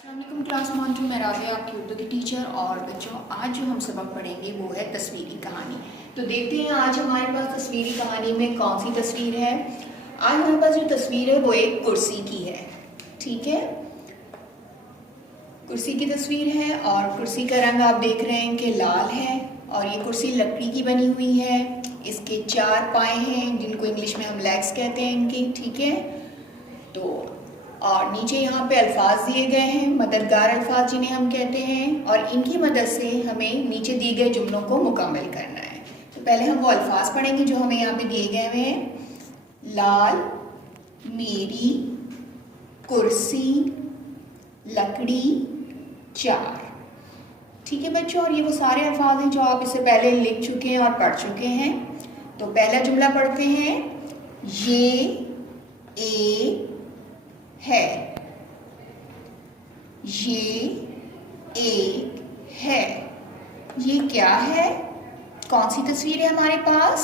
अस्सलामुअलैकुम क्लास 1 2 मैं राबिया आपकी उर्दू की टीचर। और बच्चों आज जो हम सबक पढ़ेंगे वो है तस्वीरी कहानी। तो देखते हैं आज हमारे पास तस्वीरी कहानी में कौन सी तस्वीर है। आज हमारे पास जो तस्वीर है वो एक कुर्सी की है। ठीक है, कुर्सी की तस्वीर है और कुर्सी का रंग आप देख रहे हैं कि लाल है और ये कुर्सी लकड़ी की बनी हुई है। इसके 4 पाए हैं जिनको इंग्लिश में हम लेग्स कहते हैं इनकी। ठीक है, तो और नीचे यहाँ पे अल्फाज दिए गए हैं, मददगार अल्फाज जिन्हें हम कहते हैं, और इनकी मदद से हमें नीचे दिए गए जुमलों को मुकम्मल करना है। तो पहले हम वो अल्फाज पढ़ेंगे जो हमें यहाँ पे दिए गए हुए हैं। लाल, मेरी, कुर्सी, लकड़ी, 4। ठीक है बच्चों, और ये वो सारे अल्फाज हैं जो आप इससे पहले लिख चुके हैं और पढ़ चुके हैं। तो पहला जुमला पढ़ते हैं। ये एक है, ये एक है। ये क्या है, कौन सी तस्वीर है हमारे पास?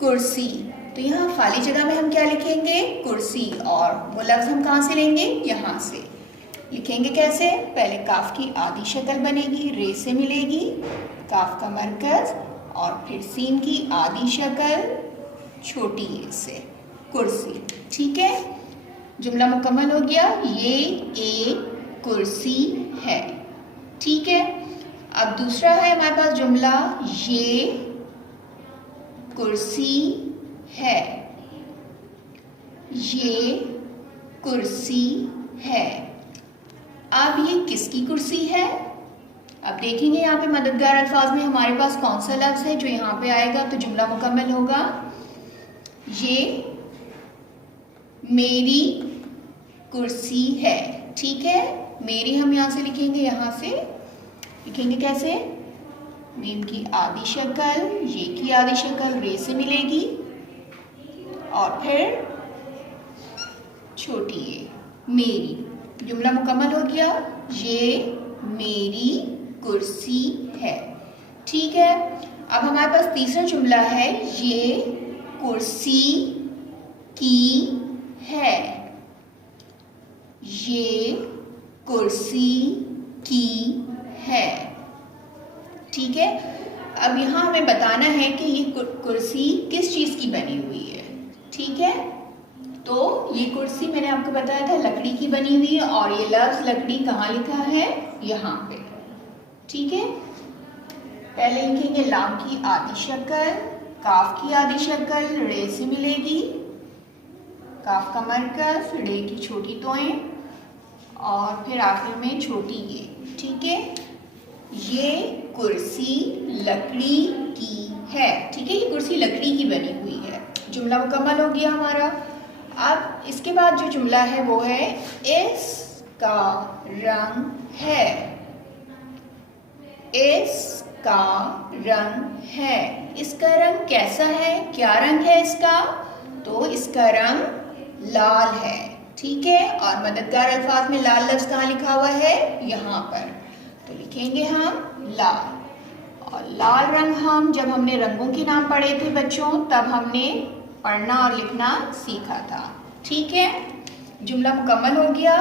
कुर्सी। तो यहाँ खाली जगह में हम क्या लिखेंगे? कुर्सी। और वो लफ्ज़ हम कहाँ से लेंगे? यहाँ से। लिखेंगे कैसे? पहले काफ की आधी शक्ल बनेगी, रे से मिलेगी, काफ का मरकज, और फिर सीन की आधी शक्ल छोटी ए से, कुर्सी। ठीक है, जुमला मुकम्मल हो गया। ये एक कुर्सी है। ठीक है, अब दूसरा है हमारे पास जुमला, ये कुर्सी है। ये कुर्सी है। अब ये किसकी कुर्सी है? अब देखेंगे यहाँ पे मददगार अल्फाज में हमारे पास कौन सा लफ्ज़ है जो यहाँ पे आएगा तो जुमला मुकम्मल होगा। ये मेरी कुर्सी है। ठीक है, मेरी हम यहाँ से लिखेंगे, यहाँ से लिखेंगे कैसे? मीम की आधी शक्ल, ये की आधी शक्ल, रे से मिलेगी, और फिर छोटी ए, मेरी। जुमला मुकम्मल हो गया। ये मेरी कुर्सी है। ठीक है, अब हमारे पास तीसरा जुमला है। ये कुर्सी की है। ये कुर्सी की है। ठीक है, अब यहाँ हमें बताना है कि ये कुर्सी किस चीज़ की बनी हुई है। ठीक है, तो ये कुर्सी मैंने आपको बताया था लकड़ी की बनी हुई है, और ये लफ्ज़ लकड़ी कहाँ लिखा है? यहाँ पे। ठीक है, पहले लिखेंगे लाम की आधी शक्ल, काफ की आधी शक्ल, रे से मिलेगी, काफ का मरकज, रे की छोटी तोएं, और फिर आखिर में छोटी ये। ठीक है, ये कुर्सी लकड़ी की है। ठीक है, ये कुर्सी लकड़ी की बनी हुई है। जुमला मुकम्मल हो गया हमारा। अब इसके बाद जो जुमला है वो है, इसका रंग है। इसका रंग है। इसका रंग कैसा है? क्या रंग है इसका? तो इसका रंग लाल है। ठीक है, और मददगार अल्फाज में लाल लफ्ज़ कहाँ लिखा हुआ है? यहाँ पर। तो लिखेंगे हम लाल। और लाल रंग हम जब हमने रंगों के नाम पढ़े थे बच्चों, तब हमने पढ़ना और लिखना सीखा था। ठीक है, जुमला मुकम्मल हो गया।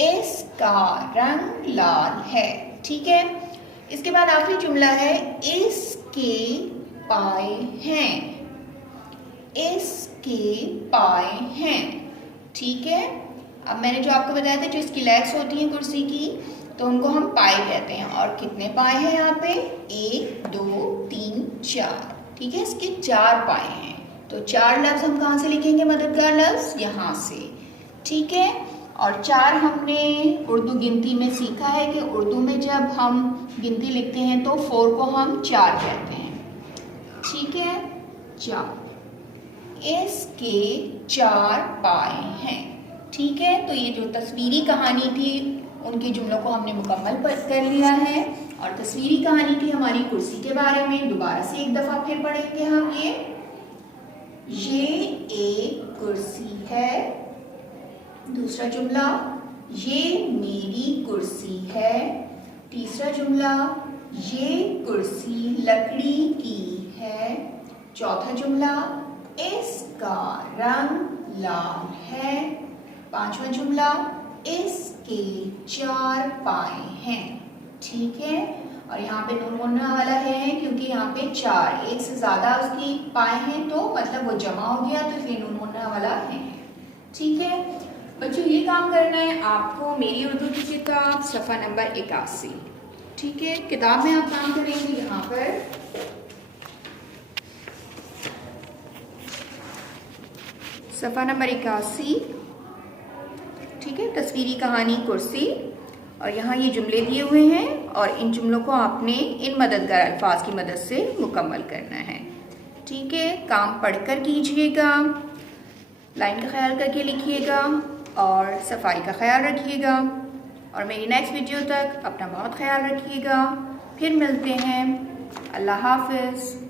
इसका रंग लाल है। ठीक है, इसके बाद आखिरी जुमला है, इसके पाए हैं। इसके पाए हैं। ठीक है, अब मैंने जो आपको बताया था जो इसकी लेग्स होती हैं कुर्सी की, तो उनको हम पाए कहते हैं। और कितने पाए हैं यहाँ पे? 1 2 3 4। ठीक है, इसके 4 पाए हैं। तो 4 लफ्ज़ हम कहाँ से लिखेंगे मददगार लफ्ज़? यहाँ से। ठीक है, और 4 हमने उर्दू गिनती में सीखा है कि उर्दू में जब हम गिनती लिखते हैं तो 4 को हम 4 कहते हैं। ठीक है, 4। इसके 4 पाए हैं। ठीक है, तो ये जो तस्वीरी कहानी थी उनके जुमलों को हमने मुकम्मल कर लिया है। और तस्वीरी कहानी थी हमारी कुर्सी के बारे में। दोबारा से एक दफ़ा फिर पढ़ेंगे हम। ये एक कुर्सी है। दूसरा जुमला, ये मेरी कुर्सी है। तीसरा जुमला, ये कुर्सी लकड़ी की है। चौथा जुमला, इसका रंग लाल है। पांचवा जुमला, इस के 4 पाए हैं। ठीक है, और यहाँ पे नून मुन्ना वाला है क्योंकि यहाँ पे 4 एक से ज़्यादा उसकी पाए हैं तो मतलब वो जमा हो गया, तो इसलिए नून मुन्ना वाला है। ठीक है बच्चों, ये काम करना है आपको मेरी उर्दू की किताब सफ़ा नंबर 81। ठीक है, किताब में आप काम करेंगे यहाँ पर सफ़ा नंबर 81। ठीक है, तस्वीरी कहानी कुर्सी, और यहाँ ये जुमले दिए हुए हैं और इन जुमलों को आपने इन मददगार अल्फाज की मदद से मुकम्मल करना है। ठीक है, काम पढ़कर कीजिएगा, लाइन का ख्याल करके लिखिएगा और सफाई का ख्याल रखिएगा, और मेरी नेक्स्ट वीडियो तक अपना बहुत ख्याल रखिएगा। फिर मिलते हैं। अल्लाह हाफ़िज़।